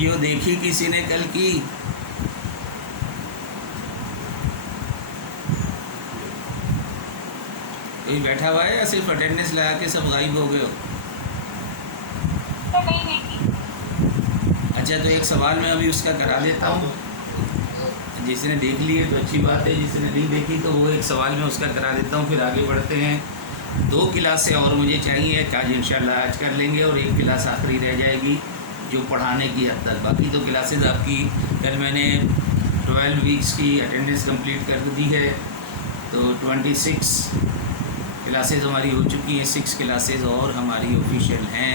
Video देखी किसी ने कल की? कोई बैठा हुआ है या सिर्फ अटेंडेंस लगा के सब गायब हो गए हो? नहीं देखी। अच्छा, तो एक सवाल मैं अभी उसका करा देता हूँ। जिसने देख ली है तो अच्छी बात है, जिसने नहीं देखी तो वो एक सवाल मैं उसका करा देता हूँ, फिर आगे बढ़ते हैं। 2 क्लासें और मुझे चाहिए, आज इंशाल्लाह आज कर लेंगे, और 1 क्लास आखिरी रह जाएगी जो पढ़ाने की हद तक। बाकी 2 क्लासेज आपकी कल मैंने 12 वीक्स की अटेंडेंस कंप्लीट कर दी है, तो 26 क्लासेज हमारी हो चुकी हैं। 6 क्लासेज और हमारी ऑफिशियल हैं,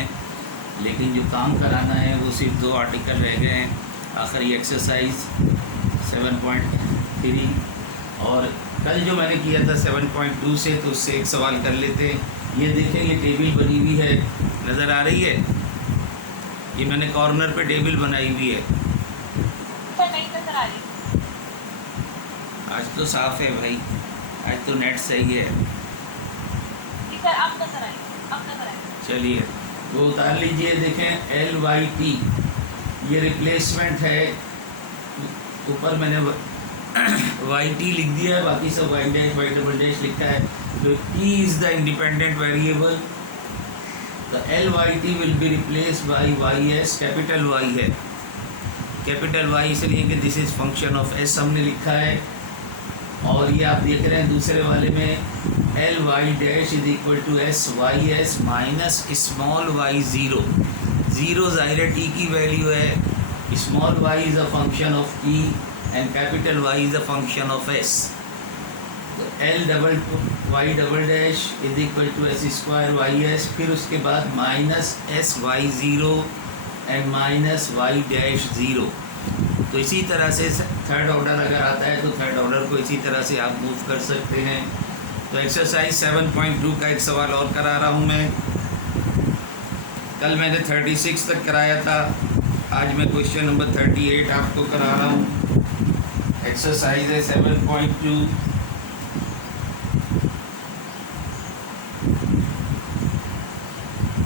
लेकिन जो काम कराना है वो सिर्फ 2 आर्टिकल रह गए हैं। आखिरी एक्सरसाइज 7.3 और कल जो मैंने किया था 7.2 से, तो उससे एक सवाल कर लेते हैं। ये देखें, ये टेबल बनी हुई है, नज़र आ रही है? ये मैंने कॉर्नर पे टेबल बनाई हुई है। सर नहीं नजर आ रही। आज तो साफ़ है भाई, आज तो नेट सही है। जी सर, अब नजर आई, अब नजर आई। चलिए वो उतार लीजिए। देखें LYT, ये रिप्लेसमेंट है। ऊपर मैंने YT लिख दिया है, बाकी सब Y dash Y double dash लिखा है। तो T is the independent variable, the LYT will be replace by YS। Capital Y है, कैपिटल Y इसलिए कि this is function of S हमने लिखा है। और ये आप देख रहे हैं दूसरे वाले में LY dash is equal to SYS minus small y zero. Zero ज़ाहिर है T की वैल्यू है, small y is a function of T and capital Y is a function of S। तो L double Y double dash is equal to S square YS, फिर उसके बाद minus SY zero and minus Y dash zero. तो इसी तरह से third order अगर आता है तो थर्ड ऑर्डर को इसी तरह से आप मूव कर सकते हैं। तो एक्सरसाइज 7.2 का एक सवाल और करा रहा हूँ मैं। कल मैंने 36 तक कराया था, आज मैं क्वेश्चन नंबर 38 आपको करा रहा हूँ। एक्सरसाइज है 7.2।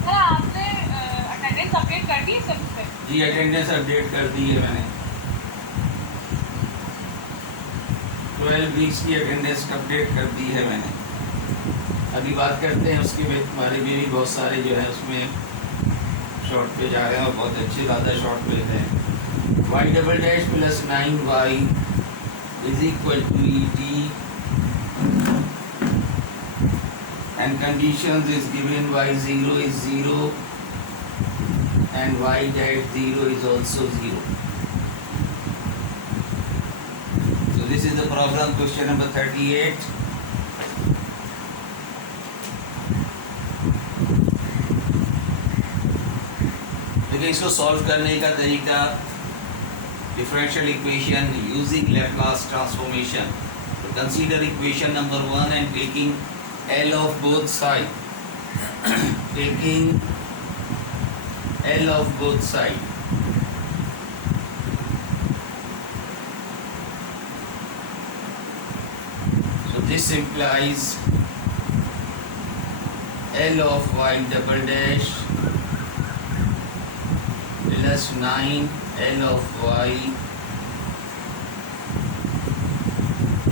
सर आपने अटेंडेंस अपडेट कर दी है सर पे? जी अटेंडेंस अपडेट कर दी है मैंने। 12 वीक्स की अटेंडेंस अपडेट कर दी है मैंने। अभी बात करते हैं उसके बारे में भी। बहुत सारे जो है उसमें शॉर्ट पे जा रहे हैं और बहुत अच्छे ज़्यादा शॉर्ट पे हैं। Y double dash plus 9Y is equal to ET and conditions is given Y0 is 0 and Y dash 0 is also 0। So this is the problem, question number 38. देखिए इसको सॉल्व करने का तरीका, differential equation using Laplace transformation. तो consider equation number 1 and taking L of both side, taking L of both side. So this implies L of Y double dash plus 9 L of Y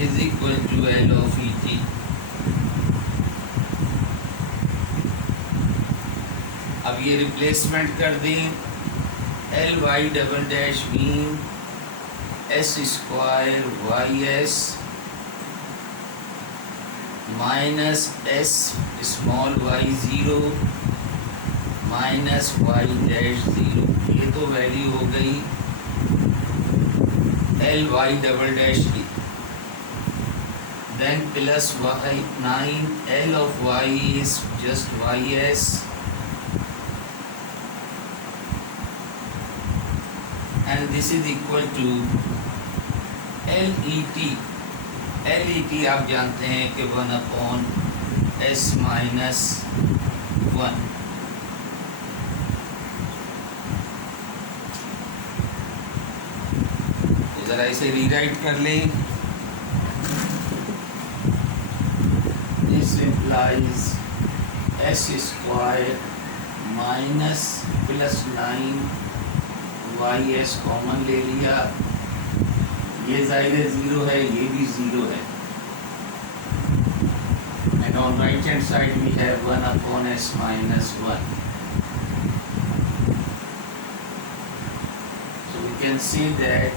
is equal to L of ET। अब ये replacement कर दें। L Y double dash mean S square YS minus S small y0 minus Y dash 0। ये तो value हो गई LY double dash की। Then plus Y9 L of Y is just YS and this is equal to LET। LET आप जानते हैं कि 1/S minus 1। ज़रा इसे रीराइट कर लें। This implies S square minus plus 9 Y S common ले लिया, ये जाहिर है ज़ीरो है, ये भी ज़ीरो है, and on right hand side we have 1 upon S minus 1. So we can see that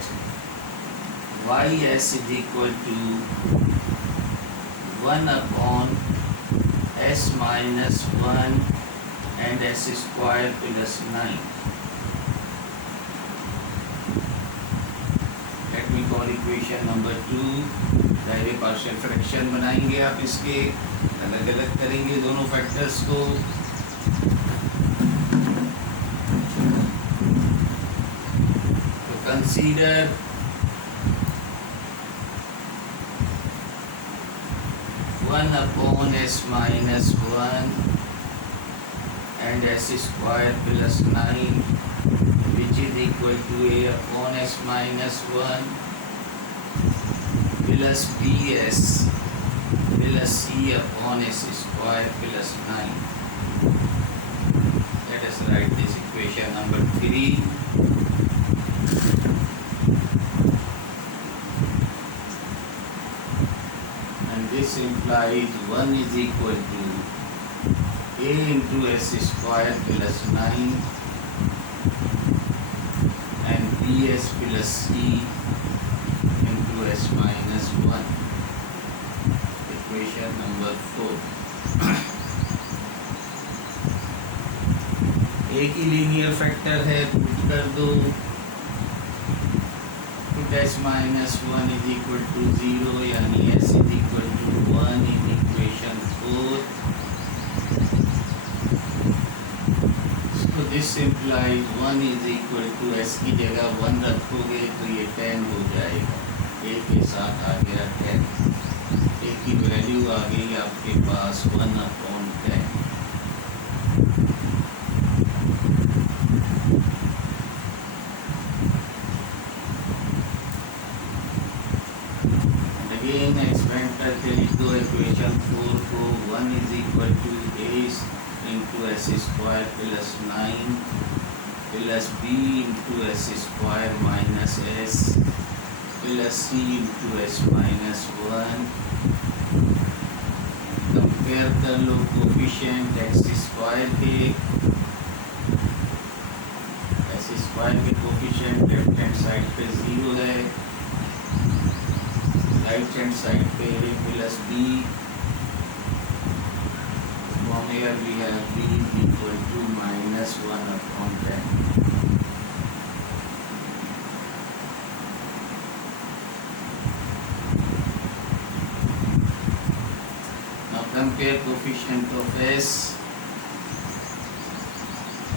ys is equal to 1 upon s minus 1 and s square plus 9. Let me call equation number 2. दायरे partial fraction बनाएंगे आप, इसके अलग अलग करेंगे दोनों factors को. तो consider one upon S minus 1 and s square plus 9 which is equal to a upon s minus 1 plus bs plus c upon s square plus 9. Let us write this equation number 3. And this implies 1 is equal to a into s square plus 9 and bs plus c into s minus 1. Equation number 4. एक ही linear factor है, put कर दो. Put s minus 1 is equal to 0 यानी s is equal to 1 in equation 4. So this implies 1 is equal to s की जगह 1 रखोगे तो ये 10 हो जाएगा. a के साथ आ गया 10. a की वैल्यू आ गई आपके पास 1 अपॉन 10. अगेन एक्सपेंड करके लिख दो इक्वेशन 4 को. 1 is equal to a into S square plus 9 plus b into S square minus S plus c into S minus 1. Compare कर लो कोफिशिएंट एक्स स्क्वायर के. एस स्क्वायर के कोफिशिएंट लेफ्ट हैंड साइड पे 0 है, right hand side पे a plus b. From here we have b is equal to minus 1 upon 10. Now compare coefficient of s.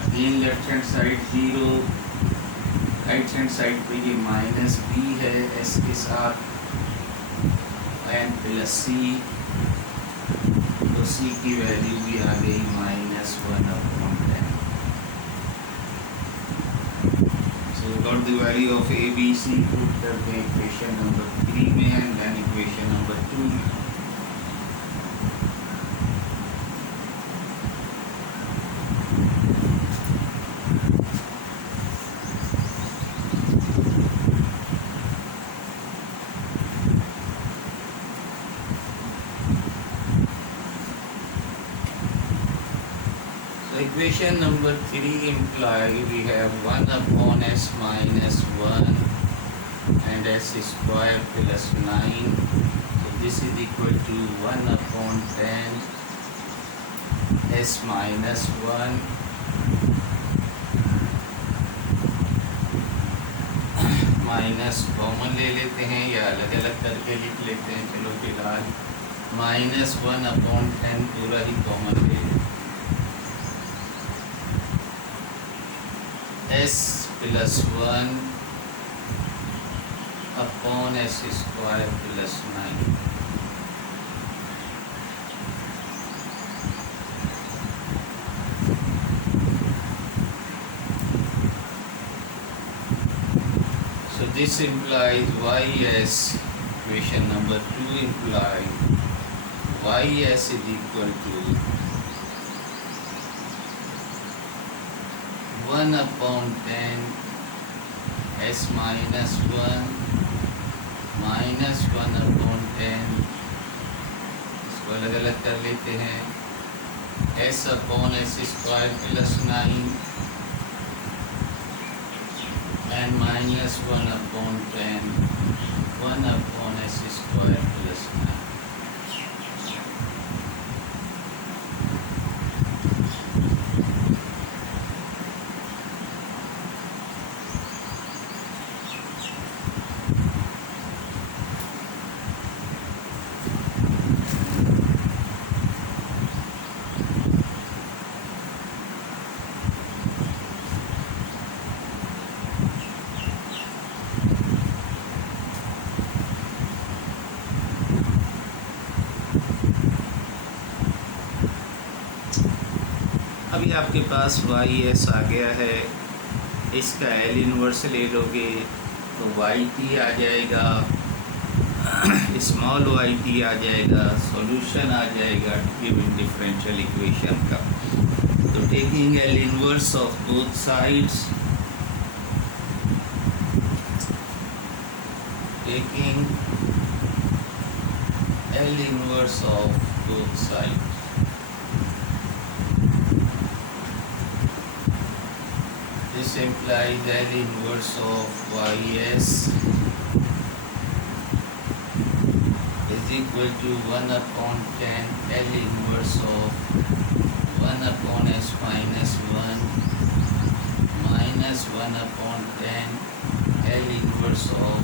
Again left hand side 0, right hand side पे ये minus b है s के साथ and plus c. तो c की value भी आ गई minus 1 upon 10. So we got the value of a, b, c. Put करते हैं equation number 3 में and then equation number 2 में. Equation number 3 implies we have 1 upon s minus 1 and s square plus 9. So this is equal to 1 upon 10 s minus 1 minus common ले लेते हैं या अलग अलग करके लिख लेते हैं. चलो फिलहाल माइनस 1 अपॉन 10 पूरा ही कॉमन ले लेते हैं. s plus 1 upon s square plus 9. So this implies ys, equation number 2 implies ys is equal to 1 upon 10 S minus one upon 10, इसको अलग अलग कर लेते हैं, S upon S square plus 9 and minus 1 upon 10, 1 upon S square plus 9। अभी आपके पास Y S आ गया है, इसका एल इनवर्स ले लोगे तो वाई टी आ जाएगा, स्मॉल वाई टी आ जाएगा, सॉल्यूशन आ जाएगा गिवन डिफरेंशियल इक्वेशन का। तो taking L inverse of both sides, taking L inverse of both sides, this implies L inverse of ys is equal to 1 upon 10 L inverse of 1 upon s minus 1 minus 1 upon 10 L inverse of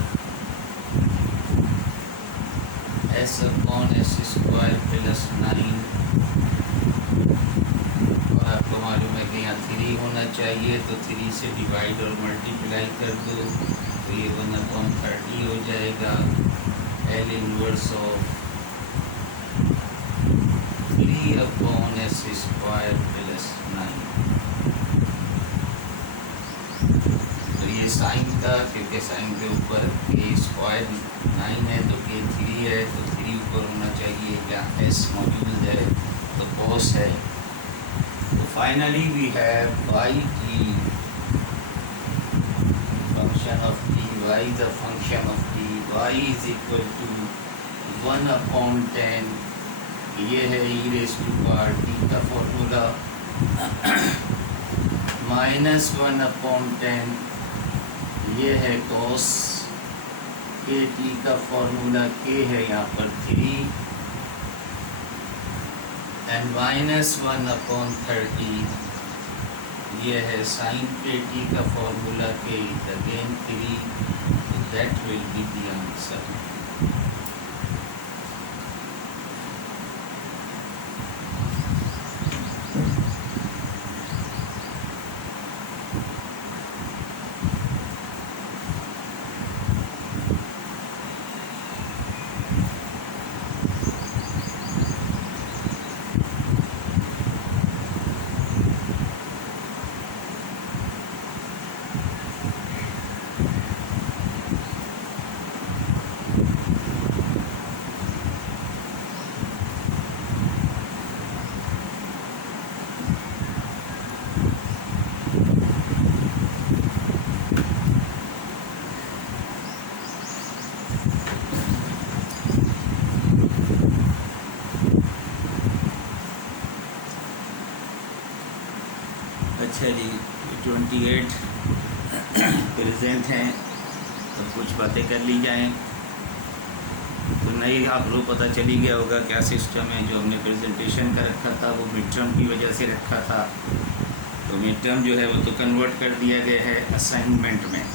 s upon s square plus 9। और आपको मालूम है कि यहाँ 3 होना चाहिए, तो 3 से डिवाइड और मल्टीप्लाई कर दो तो ये 1/30 हो जाएगा। L inverse of 3 upon S square plus 9। तो ये साइन का, क्योंकि साइन के ऊपर के स्क्वायर 9 है तो के 3 है, तो 3 ऊपर होना चाहिए, यहाँ एस मौजूद है तो कॉस है। तो finally we have Y T function of T, Y the function of T, Y is equal to 1 upon 10, ये है e raise to power T का फॉर्मूला, माइनस 1 अपॉन 10, ये है कॉस के टी का फॉर्मूला, के है यहाँ पर 3 एंड माइनस 1 अपॉन 30, ये है साइन के टी का फॉर्मूला, के is again 3, that will be the answer. अच्छा जी, 28 प्रेजेंट हैं तो कुछ बातें कर ली जाएं। तो नहीं, आप लोग पता चली गया होगा क्या सिस्टम है। जो हमने प्रेजेंटेशन का रखा था वो मिड टर्म की वजह से रखा था, तो मिड टर्म जो है वो तो कन्वर्ट कर दिया गया है असाइनमेंट में,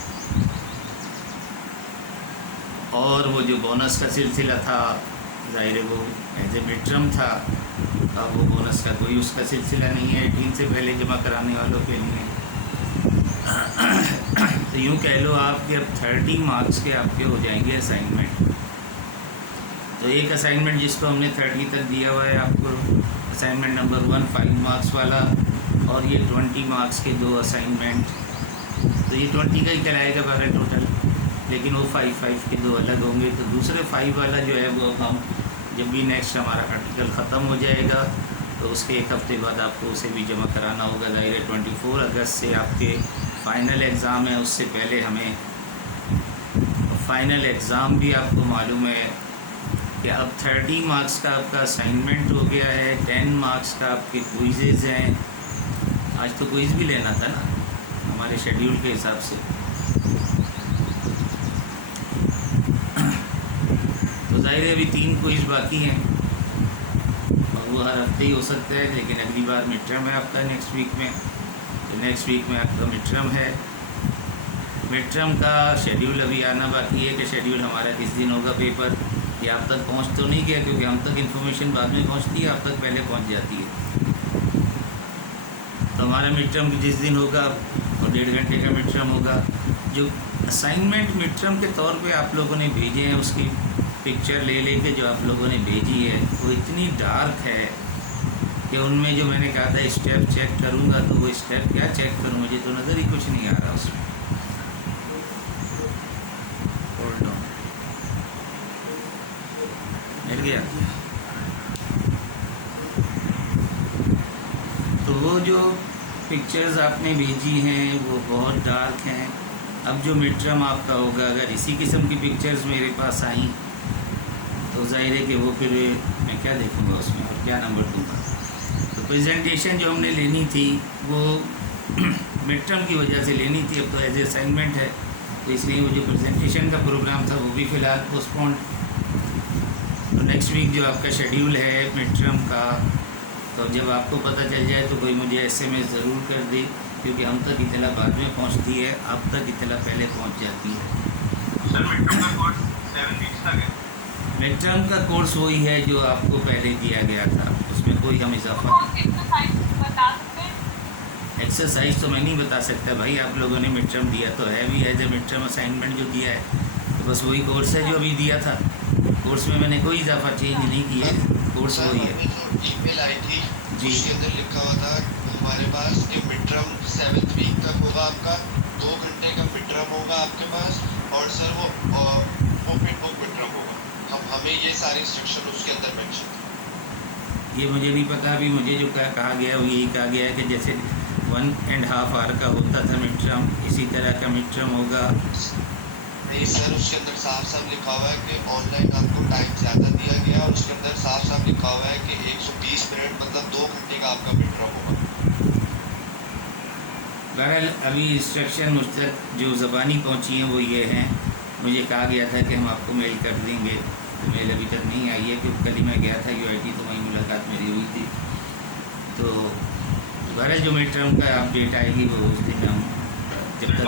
और वो जो बोनस का सिलसिला था ज़ाहिर है वो एज ए मिड टर्म था, अब वो बोनस का कोई उसका सिलसिला नहीं है 18 से पहले जमा कराने वालों के लिए। तो यूँ कह लो आप कि अब 30 मार्क्स के आपके हो जाएंगे असाइनमेंट। तो एक असाइनमेंट जिसको हमने 30 तक दिया हुआ है आपको, असाइनमेंट नंबर 1 5 मार्क्स वाला, और ये 20 मार्क्स के 2 असाइनमेंट, तो ये 20 का ही कराएगा बारह टोटल, लेकिन वो 5 के 2 अलग होंगे। तो दूसरे 5 वाला जो है वो हम जब भी नेक्स्ट हमारा आर्टिकल ख़त्म हो जाएगा तो उसके एक हफ़्ते बाद आपको उसे भी जमा कराना होगा। ज़ाहिर है 24 अगस्त से आपके फ़ाइनल एग्ज़ाम है, उससे पहले हमें फाइनल एग्ज़ाम भी आपको मालूम है कि अब 30 मार्क्स का आपका असाइनमेंट हो गया है, 10 मार्क्स का आपके क्विज़ेज हैं। आज तो क्विज़ भी लेना था ना हमारे शेड्यूल के हिसाब से। तो ज़ाहिर है अभी 3 क्विज़ बाकी हैं और वो हर हफ्ते ही हो सकता है, लेकिन अगली बार मिड टर्म है आपका नेक्स्ट वीक में। तो नेक्स्ट वीक में आपका मिड टर्म है। मिड टर्म का शेड्यूल अभी आना बाकी है कि शेड्यूल हमारा किस दिन होगा पेपर। ये आप तक पहुंच तो नहीं गया क्योंकि हम तक इन्फॉर्मेशन बाद में पहुंचती है, आप तक पहले पहुंच जाती है। तो हमारा मिड टर्म जिस दिन होगा और 1.5 घंटे का मिड टर्म होगा। जो असाइनमेंट मिड टर्म के तौर पे आप लोगों ने भेजे हैं उसकी पिक्चर ले लेके जो आप लोगों ने भेजी है वो इतनी डार्क है कि उनमें जो मैंने कहा था स्टेप चेक करूँगा, तो वो स्टेप क्या चेक करूँ, मुझे तो नज़र ही कुछ नहीं आ रहा उसमें। होल्ड ऑन, मिल गया। तो वो जो पिक्चर्स आपने भेजी हैं वो बहुत डार्क हैं। अब जो मिड टर्म आपका होगा अगर इसी किस्म की पिक्चर्स मेरे पास आई तो जाहिर है कि वो फिर मैं क्या देखूँगा उसमें और क्या नंबर दूँगा। तो प्रेजेंटेशन जो हमने लेनी थी वो मिड टर्म की वजह से लेनी थी, अब तो एज ए असाइनमेंट है, तो इसलिए वो जो प्रेजेंटेशन का प्रोग्राम था वो भी फ़िलहाल पोस्टपोन्ड। तो नेक्स्ट वीक जो आपका शेड्यूल है मिड टर्म का, तो जब आपको पता चल जाए तो कोई मुझे SMS ज़रूर कर दे, क्योंकि हम तक इतना बाद में पहुंचती है, आप तक इतना पहले पहुंच जाती है। सर मिड टर्म का कोर्स 7 वीक्स तक है। मिड टर्म का कोर्स वही है जो आपको पहले दिया गया था, उसमें कोई हम इजाफा नहीं। एक्सरसाइज बता सकते हैं? एक्सरसाइज तो मैं नहीं बता सकता भाई, आप लोगों ने मिड टर्म दिया तो है भी, as a mid term assignment जो दिया है तो बस वही कोर्स है जो अभी दिया था। कोर्स में मैंने कोई इजाफा चेंज नहीं किया है, कोर्स वही है। जो ईमेल आई थी जी। उसके अंदर लिखा हुआ था हमारे पास कि मिड टर्म 7th वीक तक होगा आपका, 2 घंटे का मिड टर्म होगा आपके पास, और सर वो ओपन बुक मिड टर्म होगा। हमें ये सारे इंस्ट्रक्शन उसके अंदर मेंशन। ये मुझे नहीं पता, अभी मुझे जो कहा गया वो यही कहा गया है कि जैसे 1.5 आवर का होता था मिड टर्म, इसी तरह का मिड टर्म होगा। नहीं सर, उसके अंदर साफ साफ लिखा हुआ है कि ऑनलाइन आपको टाइम ज़्यादा दिया गया, और उसके अंदर साफ साफ लिखा हुआ है कि 120 मिनट मतलब 2 घंटे का आपका मिड टर्म होगा। बहरहाल अभी इंस्ट्रक्शन मुझ तक जो ज़बानी पहुंची हैं वो ये हैं, मुझे कहा गया था कि हम आपको मेल कर देंगे, तो मेल अभी तक नहीं आई है क्योंकि कल ही मैं गया था UIT, तो वहीं मुलाकात मेरी हुई थी। तो बहरहाल जो मिड टर्म का अपडेट आएगी वो उस दिन हम जब तक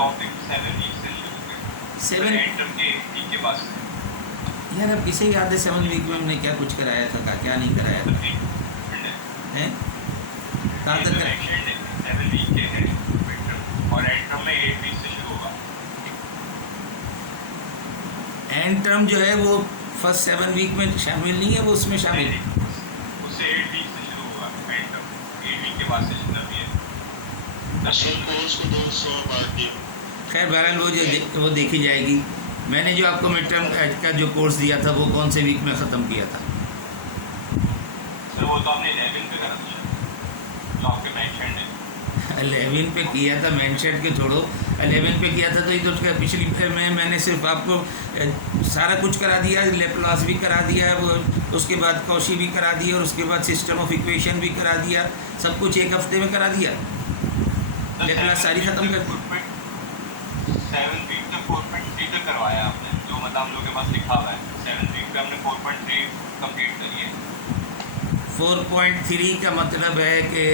7 वीक से शुरू करें। 7 एंड टर्म के वीक के बाद से। यार अब किसे याद है 7 वीक में हमने क्या कुछ कराया था, क्या नहीं कराया था, हैं कहाँ तक कराया? 7 वीक के हैं मिड टर्म, और एंड टर्म में 8 वीक से शुरू होगा। एंड टर्म जो है वो फर्स्ट 7 वीक में शामिल नहीं है, वो उसमें शामिल है। उससे 8 वीक से शुरू होगा एंड टर्म, 8 वीक के बाद से शुरू है। सर कोर्स को 200 बाकी। खैर बहरहाल वो देखी जाएगी। मैंने जो आपको मिड टर्म का जो कोर्स दिया था वो कौन से वीक में ख़त्म किया था? सर वो तो आपने 11 पे करा था, जो आपके मेंशन है। 11 पे किया था, मेंशन के छोड़ो, 11 पे किया था तो ये तो उसका पिछली में मैंने सिर्फ आपको सारा कुछ करा दिया, लेप्लास भी करा दिया, वो उसके बाद कौशी भी करा दिया, और उसके बाद सिस्टम ऑफ इक्वेशन भी करा दिया, सब कुछ एक हफ्ते में करा दिया, लेप्लास सारी ख़त्म कर दी। 7 वीक तक 4.3 तक करवाया आपने, जो मतलब हम लोग के पास लिखा हुआ है। 7 वीक पे हमने 4.3 कंप्लीट करी है। 4.3 का मतलब है कि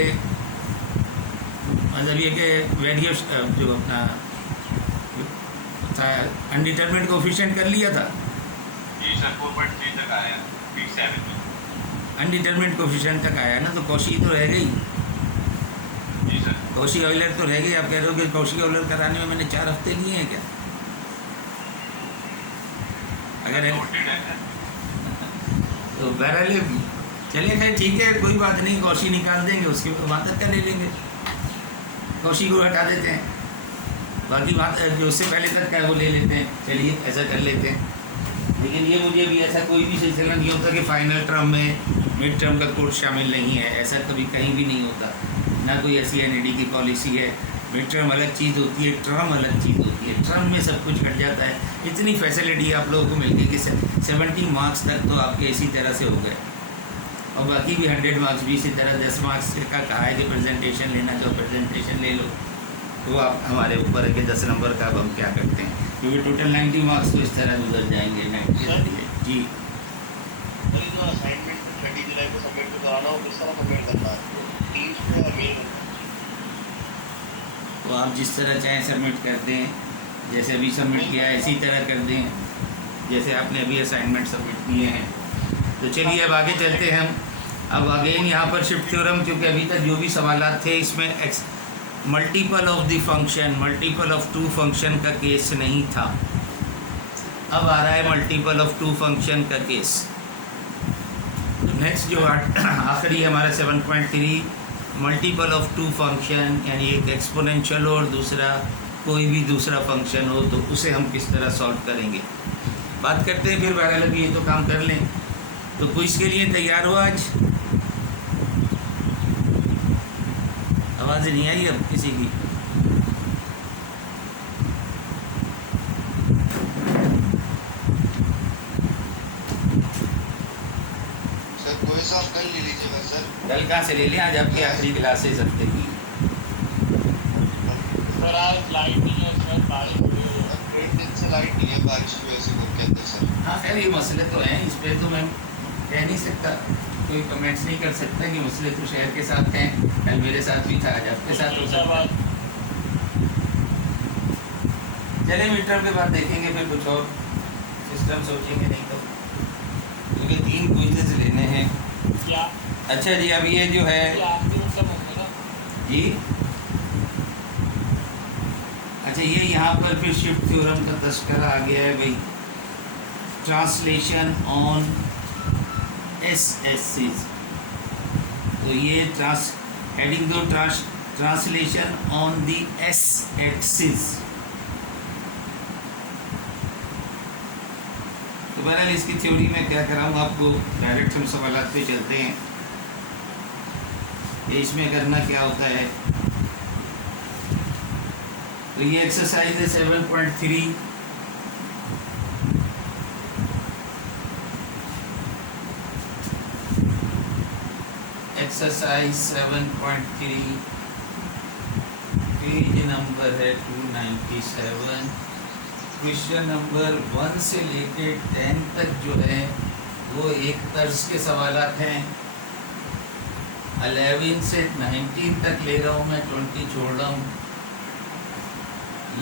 मतलब ये कि वेरियस जो अपना था अनडिटरमिनेट कोफिशिएंट कर लिया था। जी सर, 4.3 तक आया वीक 7 में। अनडिटरमिनेट कोफिशिएंट तक आया ना, तो कौशी तो रह गई, जी सर। कौशी ऑयलर तो रह गई। आप कह रहे हो कि कौशी ऑयलर कराने में मैंने 4 हफ्ते लिए हैं क्या? अगर नोटेड है तो बहरहाल चलिए खैर ठीक है, कोई बात नहीं, कौशी निकाल देंगे, उसके बाद तक का ले लेंगे, कौशी को हटा देते हैं, बाकी बात जो उससे पहले तक का वो ले लेते हैं। चलिए ऐसा कर लेते हैं। लेकिन ये मुझे भी ऐसा कोई भी सिलसिला नहीं होता कि फ़ाइनल टर्म में मिड टर्म का कोर्स शामिल नहीं है, ऐसा कभी कहीं भी नहीं होता। ना कोई ऐसी NAD की पॉलिसी है, मिड टर्म अलग चीज़ होती है, टर्म अलग चीज़ होती है। टर्म में सब कुछ कट जाता है। इतनी फैसिलिटी आप लोगों को मिल गई कि 70 मार्क्स तक तो आपके इसी तरह से हो गए, और बाकी भी 100 मार्क्स भी इसी तरह। 10 मार्क्स का कहा है कि प्रेजेंटेशन लेना, तो प्रेजेंटेशन ले लो, तो आप हमारे ऊपर है कि 10 नंबर का अब हम क्या करते हैं, क्योंकि टोटल 90 मार्क्स तो इस तरह गुजर जाएंगे 90 के जरिए। जी सर जो असाइनमेंट 30 जुलाई को सबमिट तो कराना हो, किस तरह सबमिट करना है? टीम्स पे और मेल में? तो आप जिस तरह चाहें सबमिट कर दें, जैसे अभी सबमिट किया है इसी तरह कर दें, जैसे आपने अभी असाइनमेंट सबमिट किए हैं। तो चलिए अब आगे चलते हैं हम। अब अगेन यहाँ पर शिफ्ट थ्योरम, क्योंकि अभी तक जो भी सवालात थे इसमें multiple of the function, multiple of 2 function का केस नहीं था। अब आ रहा है मल्टीपल ऑफ 2 फंक्शन का केस। नेक्स्ट जो आखिरी हमारा 7.3 मल्टीपल ऑफ 2 फंक्शन, यानी एक एक्सपोनेंशियल और दूसरा कोई भी दूसरा फंक्शन हो, तो उसे हम किस तरह सॉल्व करेंगे बात करते हैं। फिर बहरहाल अभी ये तो काम कर लें। तो क्विज के लिए तैयार हो आज? आवाज़ नहीं आई अब किसी की? सर कोई सा आप कल ले लीजिएगा सर। कल कहाँ से ले लें? आज आपकी आखिरी क्लास है इस हफ्ते की। सर आज लाइट नहीं है सर, बारिश हो रही है। 1 दिन से लाइट नहीं है, बारिश की वजह से वो कहते हैं सर। हाँ खैर ये मसले तो हैं, इस पर तो मैं कह नहीं सकता, कोई कमेंट्स नहीं कर सकता कि मसले तो शहर के साथ हैं। कल मेरे साथ भी था, आज आपके साथ हो सकता है। चले मिड टर्म के बाद देखेंगे, फिर कुछ और सिस्टम सोचेंगे, नहीं तो क्योंकि 3 क्विज़ेस लेने हैं। क्या अच्छा जी, अब ये जो है जी, अच्छा ये यहाँ पर फिर शिफ्ट थ्योरम का तस्करा आ गया है भाई। ट्रांसलेशन ऑन एस एक्सिस, तो ये हेडिंग दो, translation on the S axis. तो बहरहाल इसकी थ्योरी में क्या कराऊँ आपको, डायरेक्ट हम सवालात पे चलते हैं। ये इसमें करना क्या होता है, तो ये एक्सरसाइज है 7.3। एक्सरसाइज 7.3 पेज नंबर है 297। क्वेश्चन नंबर 1 से लेके 10 तक जो है वो एक तर्ज के सवालात हैं। 11 से 19 तक ले रहा हूँ मैं, 20 छोड़ रहा हूँ।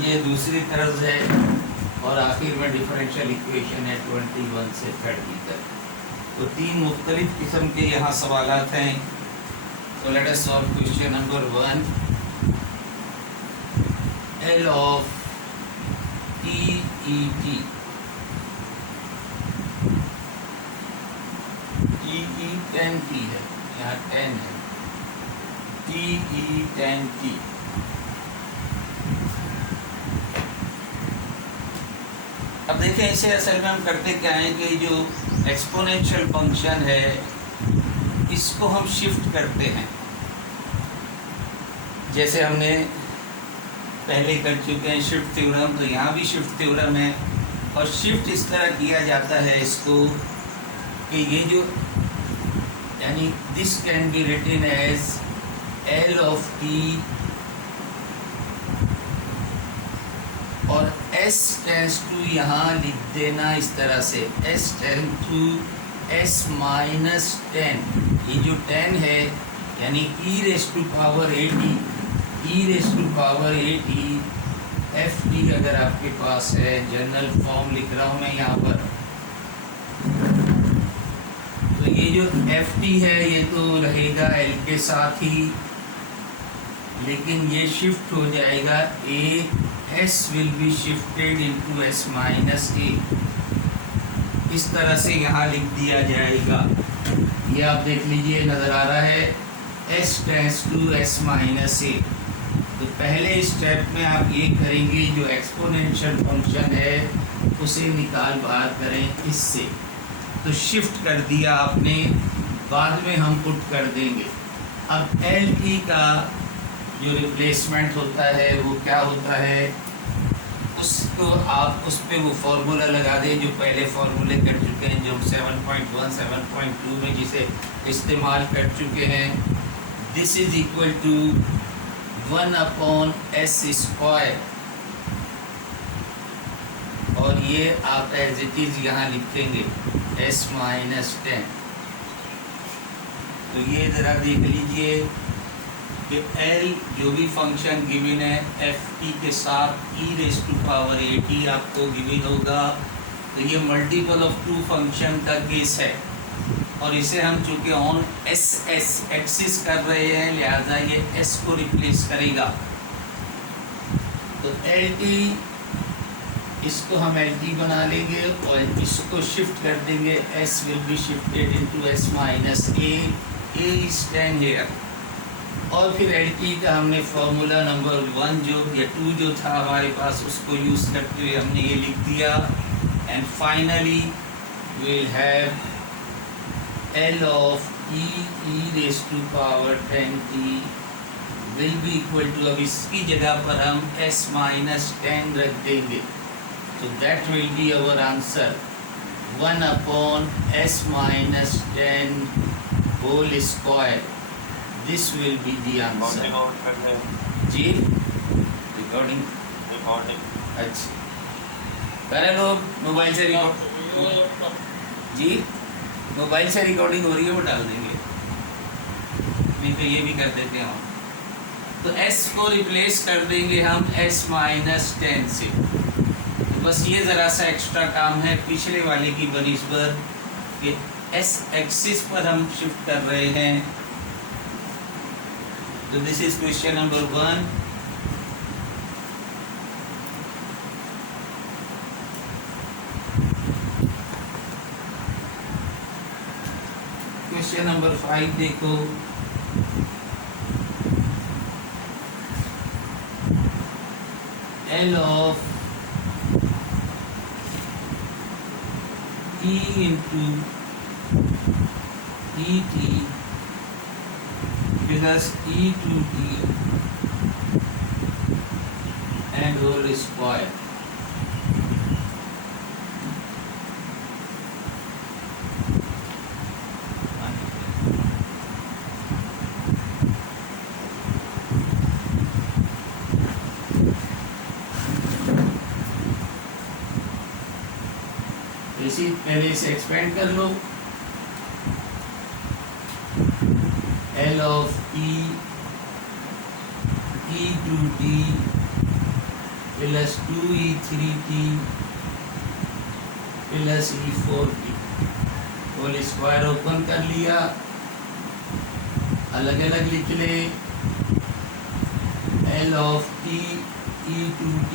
ये दूसरी तर्ज है, और आखिर में डिफरेंशियल इक्वेशन है 21 से 30 तक। तो 3 मुख्तलिफ किस्म के यहाँ सवालात हैं। तो let us solve question number 1। L of T E T, T 10 t है, यहाँ 10 है, टी ई 10 t। अब देखें इसे असल में हम करते क्या हैं कि जो एक्सपोनेंशियल फंक्शन है इसको हम शिफ्ट करते हैं, जैसे हमने पहले कर चुके हैं शिफ्ट थ्योरम। तो यहाँ भी शिफ्ट थ्योरम है, और शिफ्ट इस तरह किया जाता है इसको कि ये जो, यानी this can be written as L of T, और S टेंस टू यहाँ लिख देना इस तरह से, S tends to S minus 10। ये जो 10 है यानी e raise to power 80, e raise to power 80 ft अगर आपके पास है, जनरल फॉर्म लिख रहा हूँ मैं यहाँ पर। तो ये जो ft है ये तो रहेगा l के साथ ही, लेकिन ये शिफ्ट हो जाएगा a, s will be shifted into s minus a। इस तरह से यहाँ लिख दिया जाएगा। ये आप देख लीजिए, नज़र आ रहा है s tends to s minus a। तो पहले स्टेप में आप ये करेंगे, जो एक्सपोनेंशियल फंक्शन है उसे निकाल बाहर करें इससे। तो शिफ्ट कर दिया आपने, बाद में हम पुट कर देंगे। अब एल टी का जो रिप्लेसमेंट होता है वो क्या होता है, उसको आप उस पर वो फार्मूला लगा दें जो पहले फार्मूले कर चुके हैं, जो 7.1 7.2 में जिसे इस्तेमाल कर चुके हैं। This is equal to 1/s², और ये आप एज इट इज यहाँ लिखेंगे s-10। तो ये ज़रा देख लीजिए कि L जो भी फंक्शन गिवन है ft के साथ e⁻at आपको गिवन होगा, तो ये मल्टीपल ऑफ 2 फंक्शन का केस है, और इसे हम चूँकि ऑन एस एक्सिस कर रहे हैं लिहाजा ये s को रिप्लेस करेगा। तो lt, इसको हम lt बना लेंगे और इसको शिफ्ट कर देंगे, s will be shifted into s-a is 10 here। और फिर lt का हमने फार्मूला नंबर 1 जो या 2 जो था हमारे पास, उसको यूज़ करते हुए हमने ये लिख दिया। And finally we'll have L of e⁻10t will be equal to, अब इसकी जगह पर हम s-10 रख देंगे, तो that will be our answer 1/s-10 whole square। This will be the answer जी। रिकॉर्डिंग अच्छा करे लोग मोबाइल से रिकॉर्ड जी, मोबाइल से रिकॉर्डिंग हो रही है वो डाल देंगे, नहीं तो ये भी कर देते हैं हम। तो s को रिप्लेस कर देंगे हम s-10 से। तो बस ये ज़रा सा एक्स्ट्रा काम है पिछले वाले की बनिस्बत कि s एक्सिस पर हम शिफ्ट कर रहे हैं। तो this is question number 1। Question number 5 देखो, L of e into et plus e to t and whole square। इसी पहले इसे एक्सपेंड कर लो। L of e⁻t plus 2e3t plus e4t whole square open कर लिया, अलग अलग लिख ले। L of e⁻t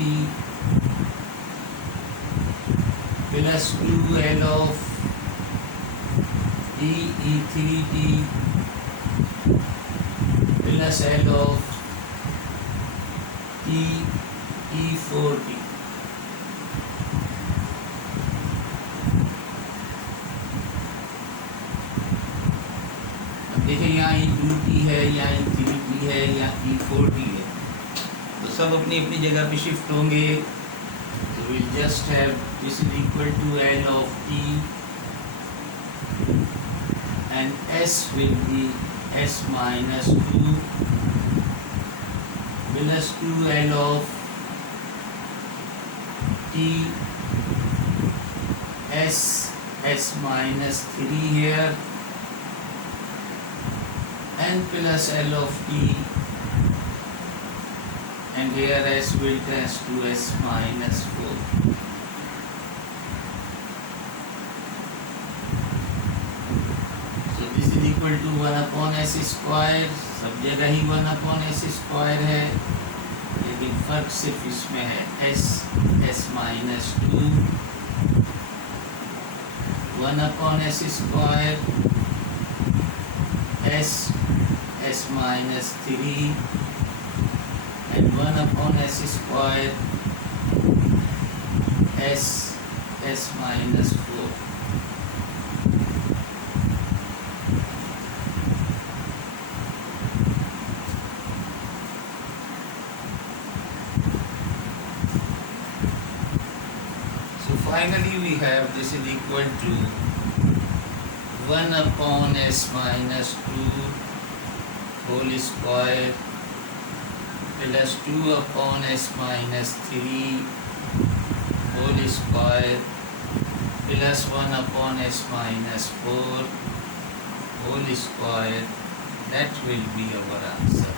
plus 2L of e3t plus L of e4t। अब देखिए यहाँ e2t है, यहाँ e3t है, यहाँ e4t है, तो सब अपनी अपनी जगह पे शिफ्ट होंगे। So we'll just have this is equal to L of t and s will be s-2 plus 2L of t s-3 here and plus L of t, and here s will tend to s-4। So this is equal to 1/s²। सब जगह ही 1/s² है, लेकिन फर्क सिर्फ इसमें है s-2 1/s², s-3 and 1/s², s-4। finally we have this is equal to 1 upon s minus 2 whole square plus 2 upon s minus 3 whole square plus 1 upon s minus 4 whole square. That will be our answer.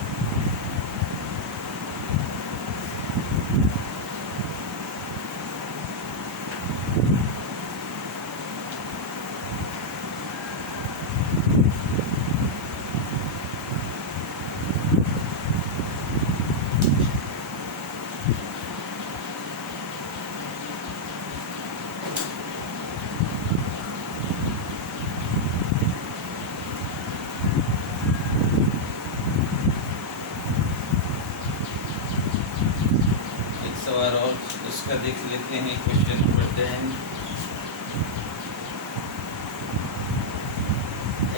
एक सवाल और उसका देख लेते हैं, question number 10.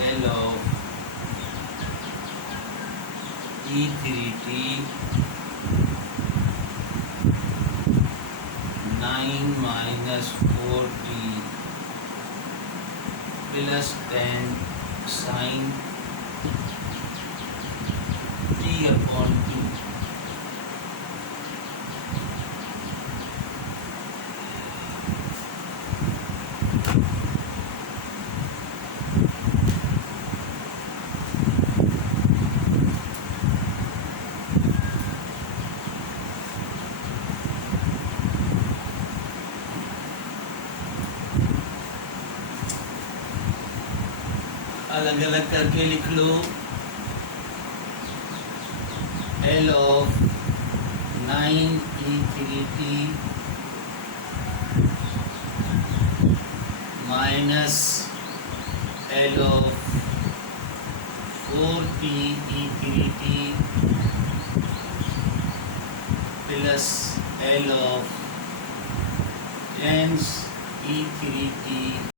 L of E3T 9 minus 4T plus 10 sin T upon 2. अलग अलग करके लिख लो. L of 9E3T minus L of 4PE3T plus L of 10E3T